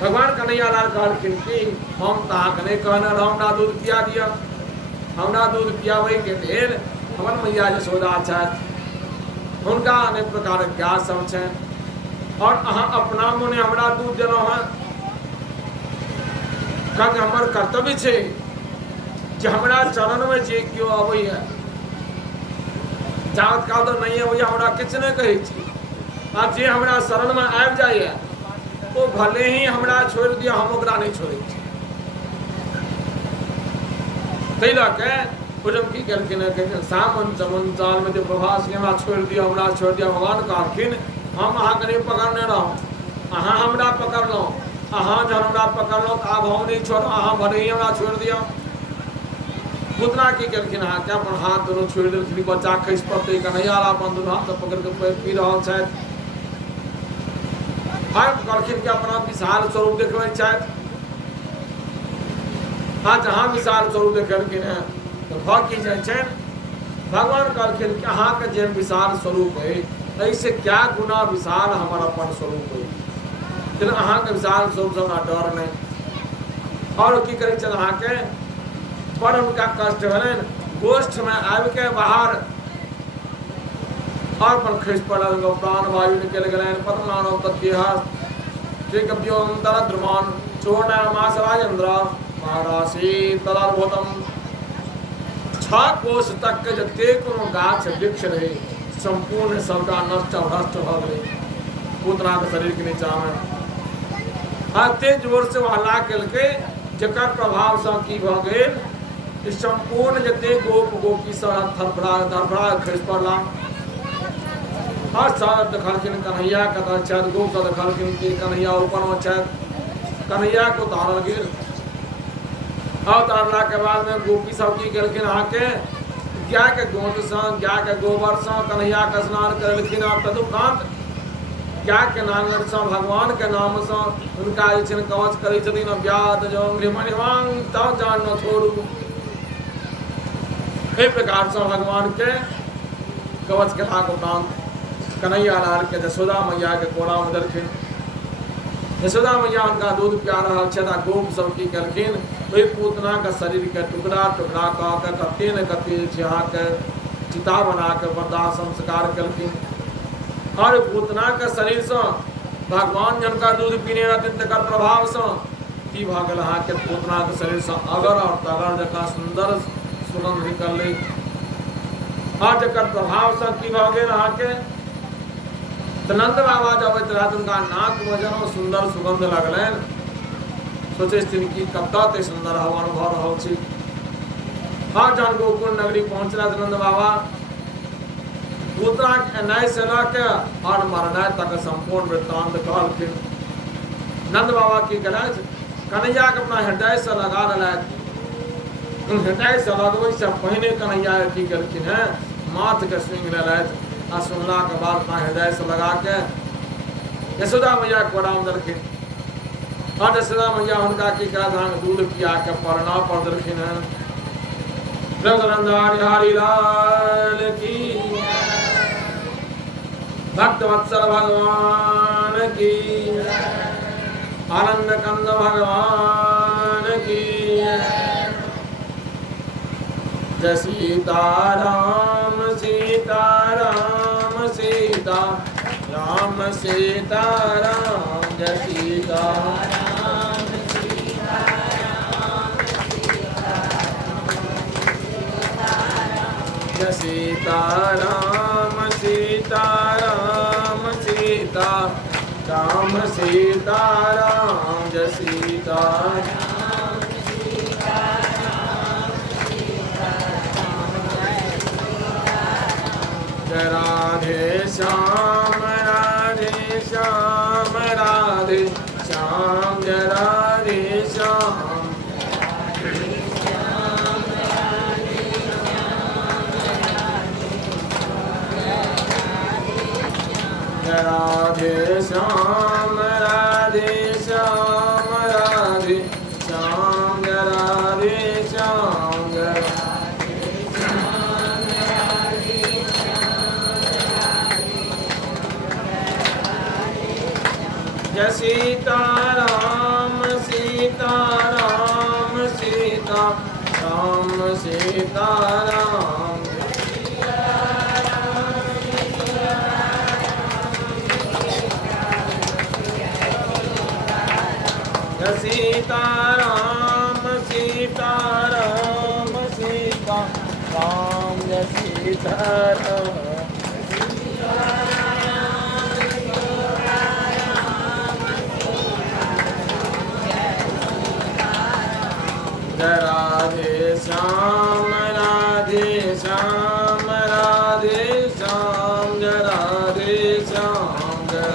भगवान कन्हैया लाल कहलखिन कि हम तहाँ नहीं कहना हमरा दूध पिया दिया हमरा दूध पियावे के लेल हमर मैया यशोदा छथि हुनका अनेक प्रकार ज्ञान सब छै और अहाँ अपना मोने हमरा दूध देलहुँ हैं कभी हमर कर्तव्य छै जे हमरा चरण में जे क्यों अबै है जावत काल तो नहीं अबै हमरा किछु नहीं कहै छी आ जे हमरा शरण में आबि जाइए वो भले ही हमरा छोड़ दिया हम ओकरा नहीं छोड़े छी तै लके पूजम की कहलखिन है सामन चमन चाल में जो प्रभास के हमरा छोड़ दिया भगवान कहलखिन हम अहाँ के नहीं पकड़ने रहूँ अहाँ हमरा पकड़लहुँ अहाँ जब हमरा पकड़लहुँ तो आब हम नहीं छोड़ अहाँ भले ही हमरा छोड़ दिया पुतना की कहलखिन अहाँ के अपन हाथ दोनों छोड़ देलखिन बच्चा खसि पड़तै कन्हैया अपन दोनों हाथ पकड़ के पी रहल छथि कहलखिन कि अपना विशाल स्वरूप देखबै छथि हाँ जहाँ विशाल स्वरूप देखलखिन है तो भऽ की जाइ छनि भगवान कहलखिन कि अहाँ के जेहन विशाल स्वरूप है ऐसे क्या गुना विशाल हमर अपन स्वरूप है लेकिन अहाँ के विशाल स्वरूप से हमरा डर नहीं और की करै छल अहाँ के पर उनका कष्ट भेलनि गोष्ठ में आबि के बाहर और पर खसि पड़ल प्राण वायु निकल गए पद्मनाभ तद्व्योंतर ध्रुमान चोरमास राजेंद्र महाराशि तदर्भुतम 6 कोष तक के जते कोनो गाछ वृक्ष रहे संपूर्ण सबका नष्ट भ्रष्ट भ गए पुतना के शरीर के नीचा में अते जोर से हल्ला केलकै जकर प्रभाव से की भ गेल संपूर्ण जते गोप गोपी सब धरफड़ा खसि पड़ला और सब देखलखिन कन्हैया कतऽ छथि गोप सब देखलखिन कि कन्हैया ऊपर में छथि कन्हैया को उतारल गेल और उतारला के बाद में गोपी सब की केलखिन अहाँ के गाय के गोंद से गाय के गोबर से कन्हैया के स्नान करेलखिन और तदुपरांत गाय के नांगर से भगवान के नाम से उनका जे कवच करै छथिन व्याध जो मणिवांग तब जान न छोड़ू एहि प्रकार से भगवान के कवच कथा को उपरांत कन्हैया लाल के यशोदा मैया के कोड़ा में देलखिन यशोदा मैया उनका दूध पिया रहल छथि आ गोप सब की केलखिन ओहि पूतना के शरीर के टुकड़ा टुकड़ा कऽ के कते न कते अहाँ के चिता बना के बरदाह संस्कार केलखिन और पूतना के शरीर से भगवान जिनका दूध पीने रहथिन तकर प्रभाव से की भऽ गेल अहाँ के पूतना के शरीर से अगर और तगर जकाँ सुंदर सुगंध निकललै और जकर प्रभाव से की भऽ गेल अहाँ के नंद बाबा जब रहत उनका नाक में जनो सुंदर सुगंध लगलन सोचे स्थिन की कत सुंदर हवन भऽ रहल छी और जहन गोकुल नगरी पहुँचला नंद बाबा पुत्रा एनाय से ल के और मरनाय तक संपूर्ण वृत्तांत कहलखिन नंद बाबा की कलैथ कन्हैया के अपना हृदय से लगा लेलथि हृदय से लगबै से पहिने कन्हैया की केलखिन है माथ के स्विंग लेलथि आ सुनला के बाद अपना हृदय से लगा के यशोदा मैया को राम देलखिन और यशोदा मैया उनका की करा दूध पिया के परना पर देलखिन है रघुनंदन हरि लाल की भक्त वत्सल भगवान की आनंद कंद भगवान की जय सीताराम सीताराम सीता राम सीताराम जय सीताराम जय सीताराम सीताराम सीता राम सीताराम जय सीताराम राधे श्याम राधे श्याम राधे श्याम जय राधे श्याम राधे श्याम राधे श्याम राधे श्याम जय राधे श्याम जय सीताराम सीताराम सीताराम सीताराम सीताराम सीताराम सीताराम जय सीताराम जय राधे श्याम राधे श्याम राधे श्याम जय राधे श्याम जय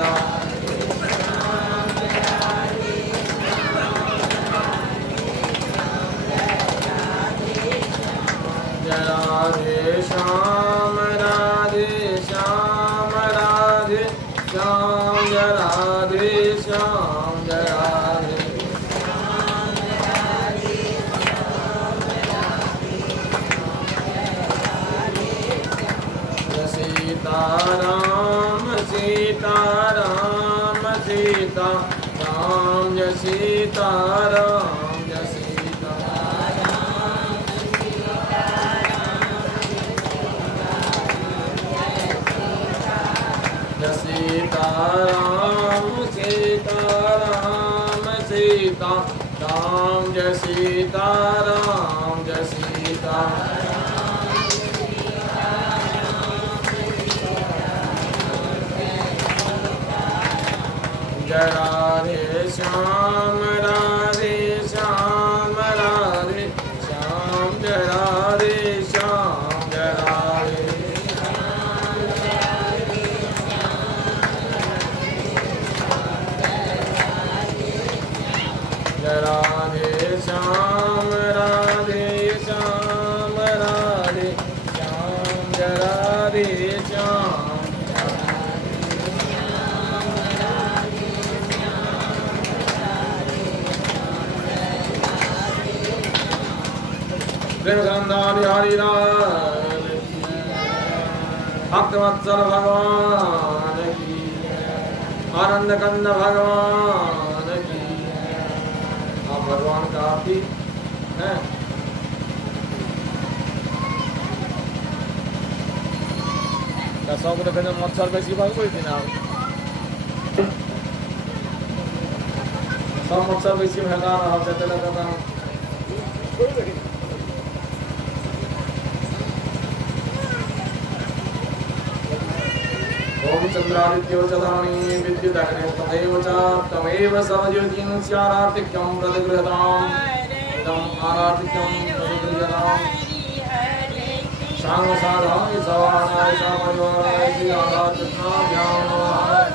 राधे श्याम राधे श्याम राधे श्याम जय राधे श्याम जय राधे सीताराम सीताराम सीताराम जय सीताराम जय सीताराम जय सीताराम सीताराम सीताराम जय सीताराम जय सीताराम जय राधे श्याम राधे श्याम राधे श्याम जय राधे श्याम जय राधे जय राधे श्याम राधे श्याम राधे श्याम जय राधे श्याम बिहारी लाल भक्तवत्सल भगवान की आनंद कंद भगवान की आप भगवान का आप ही है सब देखने मत्सर बेसी भाग कोई थी ना सब मत्सर बेसी भगा रहा चलते लगा ओम चंद्रादित्यो चदानी विद्युदग्ने तदेव च तमेव सवज्योतिं स्यारार्तिक्यं प्रतिगृहताम् इदम् आरार्तिक्यं प्रतिगृहताम् शांग साधाय सवानाय शामयोनाय श्री आरार्तिक्याभ्यां नमः